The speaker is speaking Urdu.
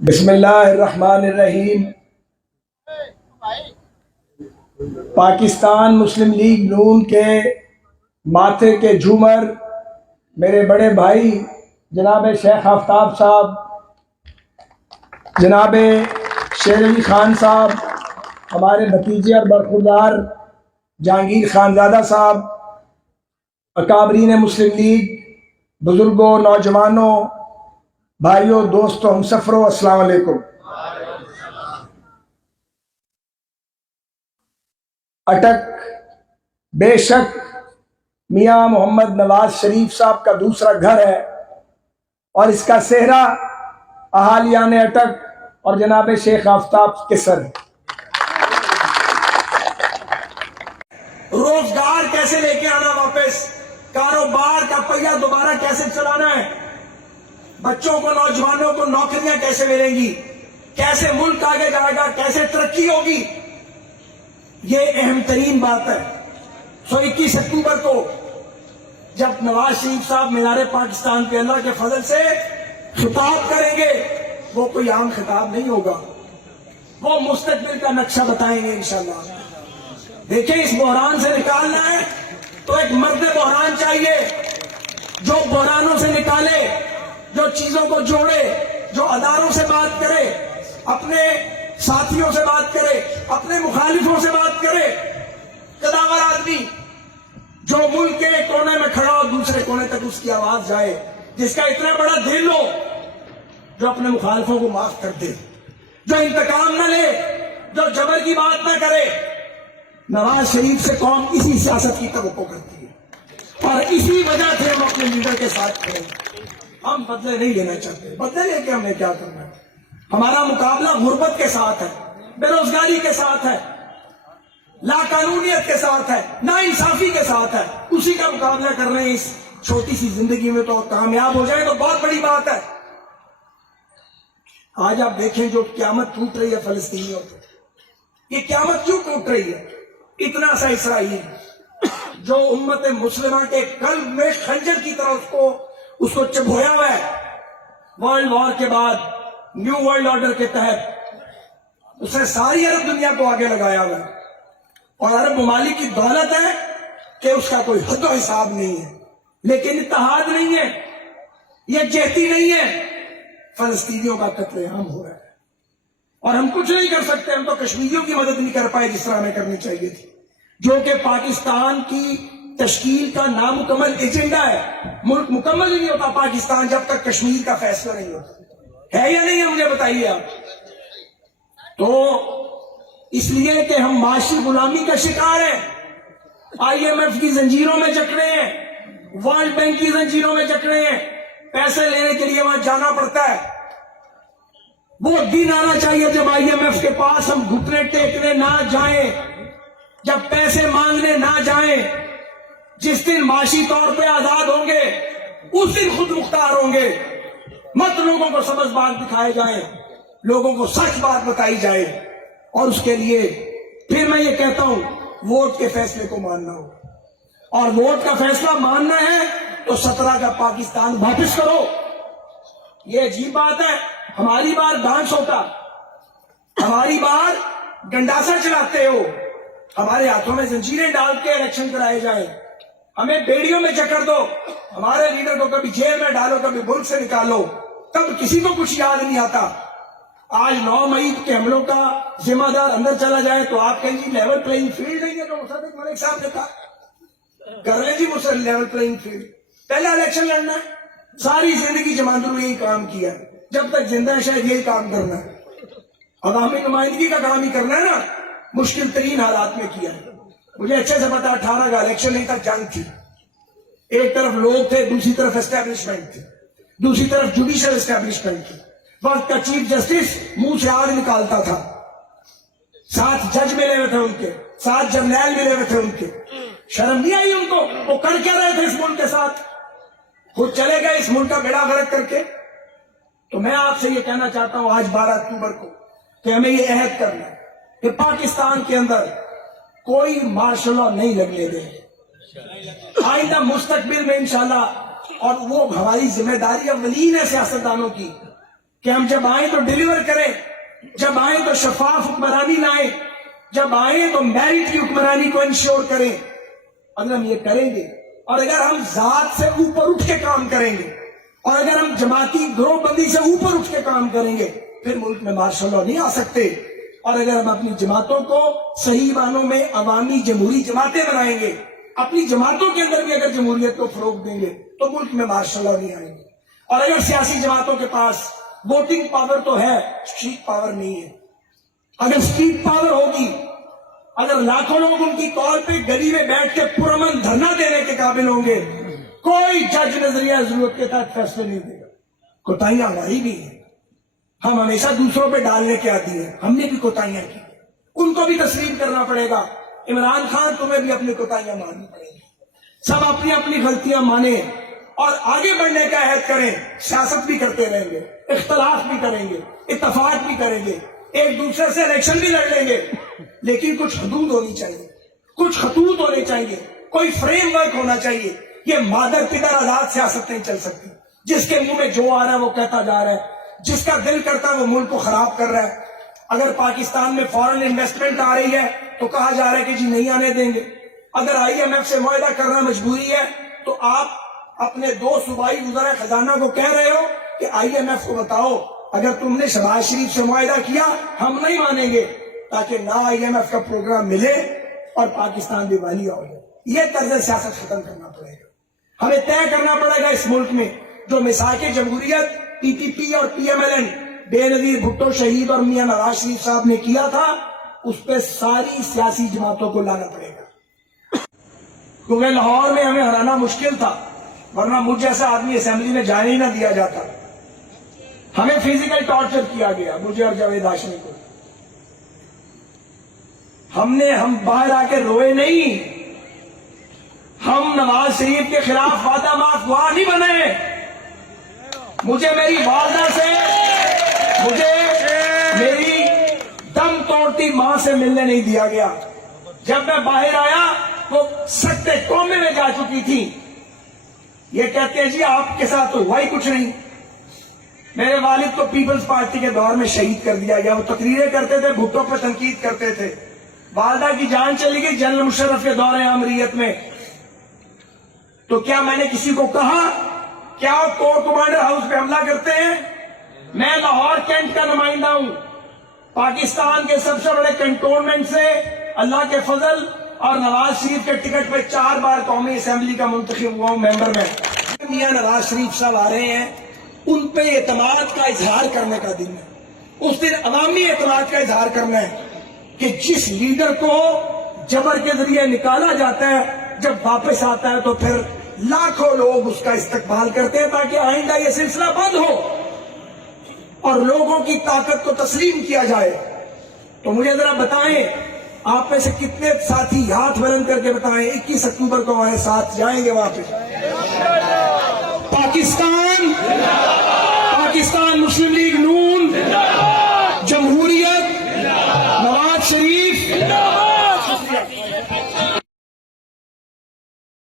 بسم اللہ الرحمن الرحیم۔ پاکستان مسلم لیگ نون کے ماتھے کے جھومر میرے بڑے بھائی جناب شیخ آفتاب صاحب، جناب شیر علی خان صاحب، ہمارے بھتیجے اور برخوردار جہانگیر خانزادہ صاحب، اکابرین مسلم لیگ، بزرگوں، نوجوانوں، بھائیوں، دوستوں، ہم سفروں، السلام علیکم۔ اٹک بے شک میاں محمد نواز شریف صاحب کا دوسرا گھر ہے اور اس کا صحرا اہالیان اٹک اور جناب شیخ آفتاب کے سر ہے۔ روزگار کیسے لے کے آنا واپس، کاروبار کا پہیہ دوبارہ کیسے چلانا ہے، بچوں کو، نوجوانوں کو نوکریاں کیسے ملیں گی، کیسے ملک آگے جائے گا، کیسے ترقی ہوگی، یہ اہم ترین بات ہے۔ 21 اکتوبر کو جب نواز شریف صاحب مینار پاکستان پہ اللہ کے فضل سے خطاب کریں گے، وہ کوئی عام خطاب نہیں ہوگا، وہ مستقبل کا نقشہ بتائیں گے انشاءاللہ۔ دیکھیں، اس بحران سے نکالنا ہے تو ایک مرد بحران چاہیے جو بحرانوں سے نکالے، جو چیزوں کو جوڑے، جو اداروں سے بات کرے، اپنے ساتھیوں سے بات کرے، اپنے مخالفوں سے بات کرے، قداور آدمی جو ملک کے ایک کونے میں کھڑا ہو دوسرے کونے تک اس کی آواز جائے، جس کا اتنا بڑا دل ہو، جو اپنے مخالفوں کو معاف کر دے، جو انتقام نہ لے، جو جبر کی بات نہ کرے۔ نواز شریف سے قوم اسی سیاست کی توقع کرتی ہے اور اسی وجہ سے ہم اپنے لیڈر کے ساتھ کھڑے ہیں۔ ہم بدلے نہیں لینا چاہتے، بدلے لے کے ہمیں کیا کرنا ہے؟ ہمارا مقابلہ غربت کے ساتھ ہے، بے روزگاری کے ساتھ ہے، لا قانونیت کے ساتھ ہے، نا انصافی کے ساتھ ہے۔ اسی کا مقابلہ کر رہے ہیں اس چھوٹی سی زندگی میں، تو کامیاب ہو جائے تو بہت بڑی بات ہے۔ آج آپ دیکھیں جو قیامت ٹوٹ رہی ہے فلسطینیوں کو، یہ قیامت کیوں ٹوٹ رہی ہے؟ اتنا سا اسرائیل جو امت مسلمہ کے قلب میں خنجر کی طرح اس کو چبھویا ہوا ہے، ورلڈ وار کے بعد نیو ورلڈ آرڈر کے تحت اس نے ساری عرب دنیا کو آگے لگایا ہوا ہے، اور عرب ممالک کی دولت ہے کہ اس کا کوئی حد و حساب نہیں ہے، لیکن اتحاد نہیں ہے، یکجہتی نہیں ہے۔ فلسطینیوں کا قتل عام ہو رہا ہے اور ہم کچھ نہیں کر سکتے۔ ہم تو کشمیریوں کی مدد نہیں کر پائے جس طرح ہمیں کرنی چاہیے تھی، جو کہ پاکستان کی تشکیل کا نامکمل ایجنڈا ہے۔ ملک مکمل ہی نہیں ہوتا پاکستان جب تک کشمیر کا فیصلہ نہیں ہوتا، ہے یا نہیں ہے؟ مجھے بتائیے آپ۔ تو اس لیے کہ ہم معاشی غلامی کا شکار ہیں، IMF کی زنجیروں میں جکڑ رہے ہیں، ورلڈ بینک کی زنجیروں میں جکڑ رہے ہیں، پیسے لینے کے لیے وہاں جانا پڑتا ہے۔ وہ دن آنا چاہیے جب IMF کے پاس ہم گھٹنے ٹیکنے نہ جائیں، جب پیسے مانگنے نہ جائیں۔ جس دن معاشی طور پہ آزاد ہوں گے اس دن خود مختار ہوں گے۔ مت لوگوں کو سبز بات دکھائے جائیں، لوگوں کو سچ بات بتائی جائے، اور اس کے لیے پھر میں یہ کہتا ہوں ووٹ کے فیصلے کو ماننا ہو، اور ووٹ کا فیصلہ ماننا ہے تو 17 کا پاکستان واپس کرو۔ یہ عجیب بات ہے، ہماری بار ڈانس سوٹا، ہماری بار گنڈاسا چلاتے ہو، ہمارے ہاتھوں میں زنجیریں ڈال کے الیکشن کرائے جائیں، ہمیں بیڑیوں میں جکڑ دو، ہمارے لیڈر کو کبھی جیل میں ڈالو، کبھی ملک سے نکالو، تب کسی کو کچھ یاد نہیں آتا۔ آج 9 مئی کے حملوں کا ذمہ دار اندر چلا جائے تو آپ کہیں گی لیول پلینگ فیلڈ نہیں ہے، جو مصدق ملک صاحب نے کہا کر رہے جی مجھ لیول پلینگ فیلڈ۔ پہلا الیکشن لڑنا ہے، ساری زندگی جماعتوں نے یہی کام کیا، جب تک زندہ ہے شاید یہی کام کرنا ہے، عوامی نمائندگی کا کام ہی کرنا ہے نا، مشکل ترین حالات میں کیا ہے۔ مجھے اچھے سے پتا 18 کا الیکشن نہیں تھا، جنگ تھی، ایک طرف لوگ تھے، دوسری طرف اسٹیبلشمنٹ تھی، دوسری طرف جوڈیشل اسٹیبلشمنٹ تھی۔ وقت کا چیف جسٹس منہ سے آگ نکالتا تھا، 7 جج ملے ہوئے تھے ان کے، 7 جرنیل ملے ہوئے تھے ان کے، شرم نہیں آئی ان کو؟ وہ کر کیا رہے تھے اس ملک کے ساتھ؟ خود چلے گئے اس ملک کا بیڑا غرق کر کے۔ تو میں آپ سے یہ کہنا چاہتا ہوں آج 12 اکتوبر کو کہ ہمیں یہ عہد کرنا ہے کہ پاکستان کے اندر کوئی مارشل لا نہیں لگنے دیں گے آئندہ مستقبل میں انشاءاللہ، اور وہ ہماری ذمہ داری اولین ہے سیاستدانوں کی کہ ہم جب آئیں تو ڈیلیور کریں, جب آئیں تو شفاف حکمرانی لائیں, جب آئیں تو میرٹ کی حکمرانی کو انشور کریں. اگر ہم یہ کریں گے اور اگر ہم ذات سے اوپر اٹھ کے کام کریں گے اور اگر ہم جماعتی گروہ بندی سے اوپر اٹھ کے کام کریں گے, پھر ملک میں مارشل لا نہیں آ سکتے. اور اگر ہم اپنی جماعتوں کو صحیح معنوں میں عوامی جمہوری جماعتیں بنائیں گے, اپنی جماعتوں کے اندر بھی اگر جمہوریت کو فروغ دیں گے, تو ملک میں مارشل لا نہیں آئیں گے. اور اگر سیاسی جماعتوں کے پاس ووٹنگ پاور تو ہے, اسٹریٹ پاور نہیں ہے. اگر اسٹریٹ پاور ہوگی, اگر لاکھوں لوگ ان کی کال پہ گلی میں بیٹھ کے پرامن دھرنا دینے کے قابل ہوں گے, کوئی جج نظریہ ضرورت کے تحت فیصلے نہیں دے گا. کوتاہیاں ہماری بھی ہیں, ہم ہمیشہ دوسروں پہ ڈالنے کے عادی ہیں, ہم نے بھی کوتاہیاں کی, ان کو بھی تسلیم کرنا پڑے گا. عمران خان تمہیں بھی اپنی کوتاہیاں ماننی پڑیں گی. سب اپنی اپنی غلطیاں مانیں اور آگے بڑھنے کا عہد کریں. سیاست بھی کرتے رہیں گے, اختلاف بھی کریں گے, اتفاق بھی کریں گے, ایک دوسرے سے الیکشن بھی لڑ لیں گے, لیکن کچھ حدود ہونی چاہیے, کچھ خطوط ہونے چاہیے, کوئی فریم ورک ہونا چاہیے. یہ مادر پدر آزاد سیاست نہیں چل سکتی, جس کے منہ میں جو آ رہا ہے وہ کہتا جا رہا ہے, جس کا دل کرتا ہے وہ ملک کو خراب کر رہا ہے. اگر پاکستان میں فورن انویسٹمنٹ آ رہی ہے تو کہا جا رہا ہے کہ جی نہیں آنے دیں گے. اگر آئی ایم ایف سے معاہدہ کرنا مجبوری ہے تو آپ اپنے دو صوبائی وزراء خزانہ کو کہہ رہے ہو کہ آئی ایم ایف کو بتاؤ اگر تم نے شہباز شریف سے معاہدہ کیا ہم نہیں مانیں گے, تاکہ نہ آئی ایم ایف کا پروگرام ملے اور پاکستان دیوالیہ ہو جائے. یہ طرز سیاست ختم کرنا پڑے گا. ہمیں طے کرنا پڑے گا اس ملک میں جو مساق جمہوریت پی پی پی اور پی ایم ایل این بے نظیر بھٹو شہید اور میاں نواز شریف صاحب نے کیا تھا, اس پہ ساری سیاسی جماعتوں کو لانا پڑے گا. کیونکہ لاہور میں ہمیں ہرانا مشکل تھا, ورنہ مجھ جیسا آدمی اسمبلی میں جانے ہی نہ دیا جاتا. ہمیں فزیکل ٹارچر کیا گیا, مجھے اور جاوید ہاشمی کو. ہم باہر آ کے روئے نہیں, ہم نواز شریف کے خلاف وعدہ معاف گواہ نہیں بنے. مجھے میری والدہ سے, مجھے میری دم توڑتی ماں سے ملنے نہیں دیا گیا. جب میں باہر آیا وہ سکتے کومے میں جا چکی تھی. یہ کہتے ہیں جی آپ کے ساتھ تو ہوا ہی کچھ نہیں. میرے والد کو پیپلز پارٹی کے دور میں شہید کر دیا گیا. وہ تقریریں کرتے تھے, بھٹو پر تنقید کرتے تھے. والدہ کی جان چلی گئی جنرل مشرف کے دور آمریت میں. تو کیا میں نے کسی کو کہا کیا وہ کور کمانڈر ہاؤس پہ حملہ کرتے ہیں؟ میں لاہور کینٹ کا نمائندہ ہوں. پاکستان کے سب سے بڑے کنٹونمنٹ سے اللہ کے فضل اور نواز شریف کے ٹکٹ پہ 4 بار قومی اسمبلی کا منتخب ہوا ہوں ممبر میں. میاں نواز شریف صاحب آ رہے ہیں, ان پہ اعتماد کا اظہار کرنے کا دن ہے. اس دن عوامی اعتماد کا اظہار کرنا ہے کہ جس لیڈر کو جبر کے ذریعے نکالا جاتا ہے جب واپس آتا ہے تو پھر لاکھوں لوگ اس کا استقبال کرتے ہیں, تاکہ آئندہ یہ سلسلہ بند ہو اور لوگوں کی طاقت کو تسلیم کیا جائے. تو مجھے ذرا بتائیں, آپ میں سے کتنے ساتھی ہاتھ بلند کر کے بتائیں 21 اکتوبر کو ہمارے ساتھ جائیں گے وہاں پہ؟ پاکستان مسلم لیگ